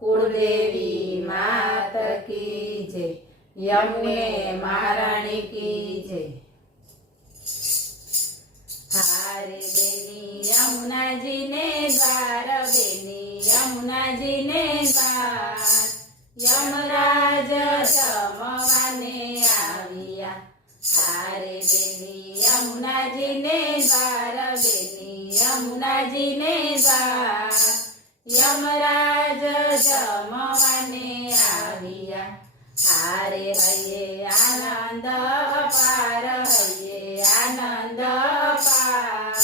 कुलदेवी मात की जय, यमुने महारानी की जय। हारे बेनी यमुना जी ने द्वार, बेनी यमुना जी ने द्वार, यमराज जमवाने आविया। हारे बेनी यमुना जी ने द्वार, बेनी यमुना जी ने द्वार, यमराज जमवाने आविया। हारे हये आनंद अपार, हये आनंद अपार,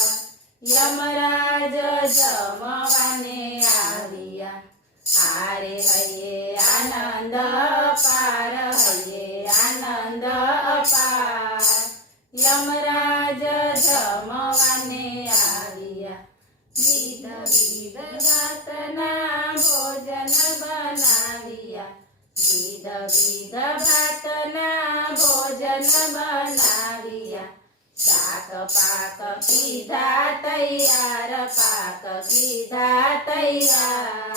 यमराज जमवाने आविया। हारे हये आनंद अपार, हये आनंद अपार, यमराज जमवाने आविया। विध विध भातना भोजन बनाविया, विध विध भातना भोजन बनाविया। शाक पाक कीधा तैयार, पाक कीधा तैयार,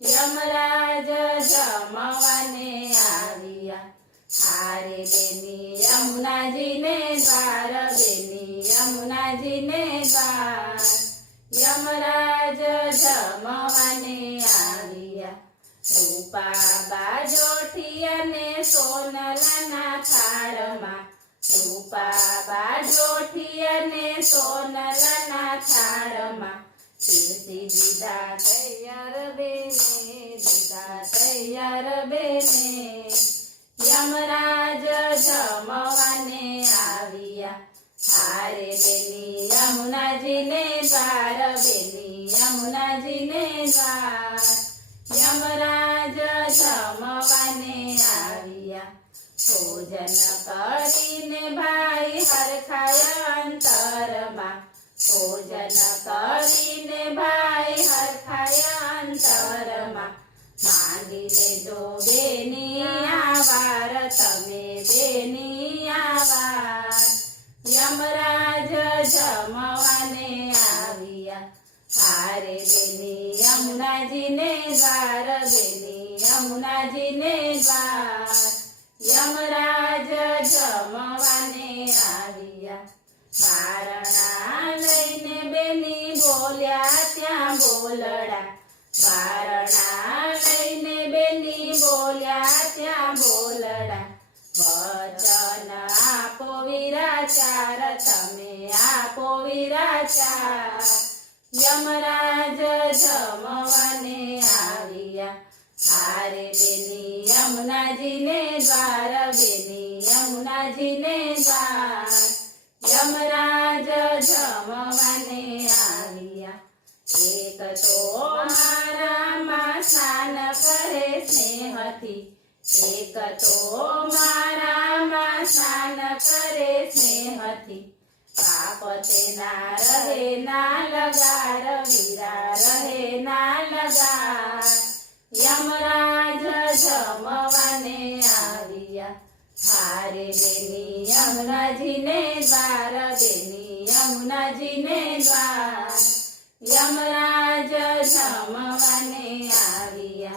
यमराज जमवाने आविया। हारे बेनी यमुना जी ने द्वार, बेनी यमुना जी ने द्वार, यमराज जमवाने आविया। रूपा बाजोठिया ने सोनलना थाळमा, रूपा बाजोठिया ने सोनलना थाळमा। पीरसी दीदा तैयार बेने, दीदा तैयार बेने, यमराज जमवाने आविया। हारे बेनी यमुना जी ने द्वार, बेनी यमुना जी ने द्वार, यमराज जमवाने आविया। भोजन करीने भाई हरखाया अंतरमा, भोजन करीने भाई हरखाया अंतरमा। मांगी लेजो बेनी आवार, तमे बेनी आवार, यमराज जमवाने आविया। हारे बेनी यमुना जी ने द्वार, बेनी यमुना जी ने द्वार, यमराज जमवाने आविया। बारणा लईने बेनी बोल्या त्या बोलड़ा, बारणा लईने बेनी बोल्या त्या बोलड़ा। वचन आपो विराचार, तमे आपो विराचार, यमराज जमवाने आविया। हारे बेनी यमुना जी ने द्वार, बेनी यमुना जी ने द्वार, यमराज जमवाने आविया। एक तो मारामा स्नान करे स्नेहथी, एक तो मारामा स्नान करे स्नेहथी। पाप तेना रहे ना लगार, वीरा रहे ना लगार, यमराज जमवाने आविया। हारे बेनी यमुना जी ने द्वार, बेनी यमुना जी ने द्वार, यमराज जमवाने आविया।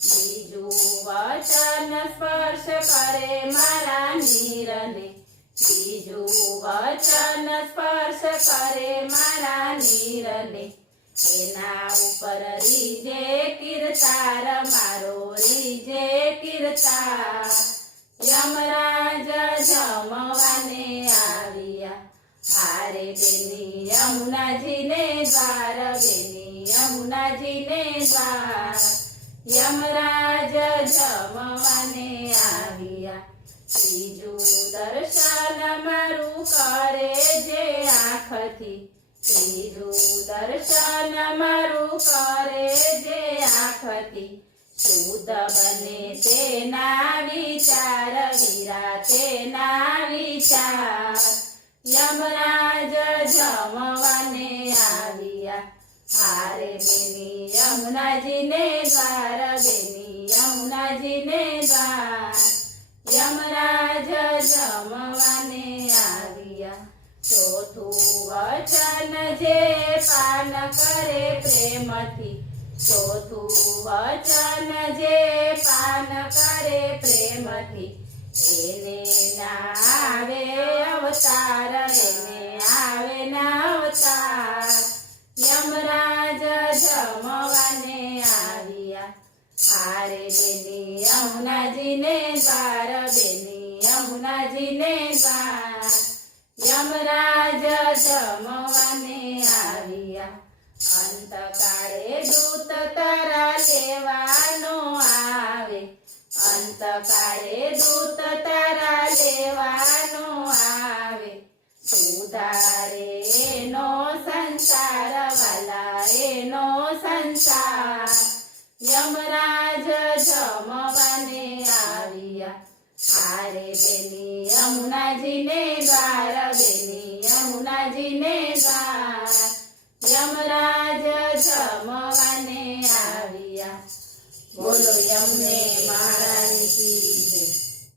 बीजू वचन स्पर्श करे मारा नीरने, बीजू वचन स्पर्श करे मारा नीरने। एना ઉપર રીજે કીર્તાર, મારો રીજે કીર્તાર, यमराज जमवाने आविया। हारे बेनी यमुना जी ने द्वार, बेनी यमुना जी ने द्वार, यमराज जमवाने आविया। त्रीजू दर्शन मारू करे जे आँखथी, त्रीजू दर्शन मारू करे जे आँखथी। शुद्ध बने तेना विचार, वीरा तेना विचार, यमराज जमवाने आविया। हारे बेनी यमुना जी ने द्वार, बेनी यमुना जी ने द्वार, यमराज जमवाने आविया। चौथું વચન જે પાન કરે પ્રેમથી, ચોથું વચન જે પાન કરે પ્રેમથી એને ના આવે અવતાર, એને આવે ના અવતાર. યમરાજ જમવાને આવ્યા, હારે બેની યમુનાજીને દ્વાર, બેની યમુનાજીને દ્વાર. યમરાજ જમવાને આવ્યા, અંતકાળે દૂત તારા લેવાનો આવે, અંતકાળે દૂત તારા લેવાનો આવે. સુધારે એનો સંસાર વાલા, એનો સંસાર. યમરાજ જમવાને આવ્યા, હારે બેની યમુનાજીને દ્વાર, બેની યમુનાજીને દ્વાર. યમરાજ જમવાને આવ્યા. બોલો યમને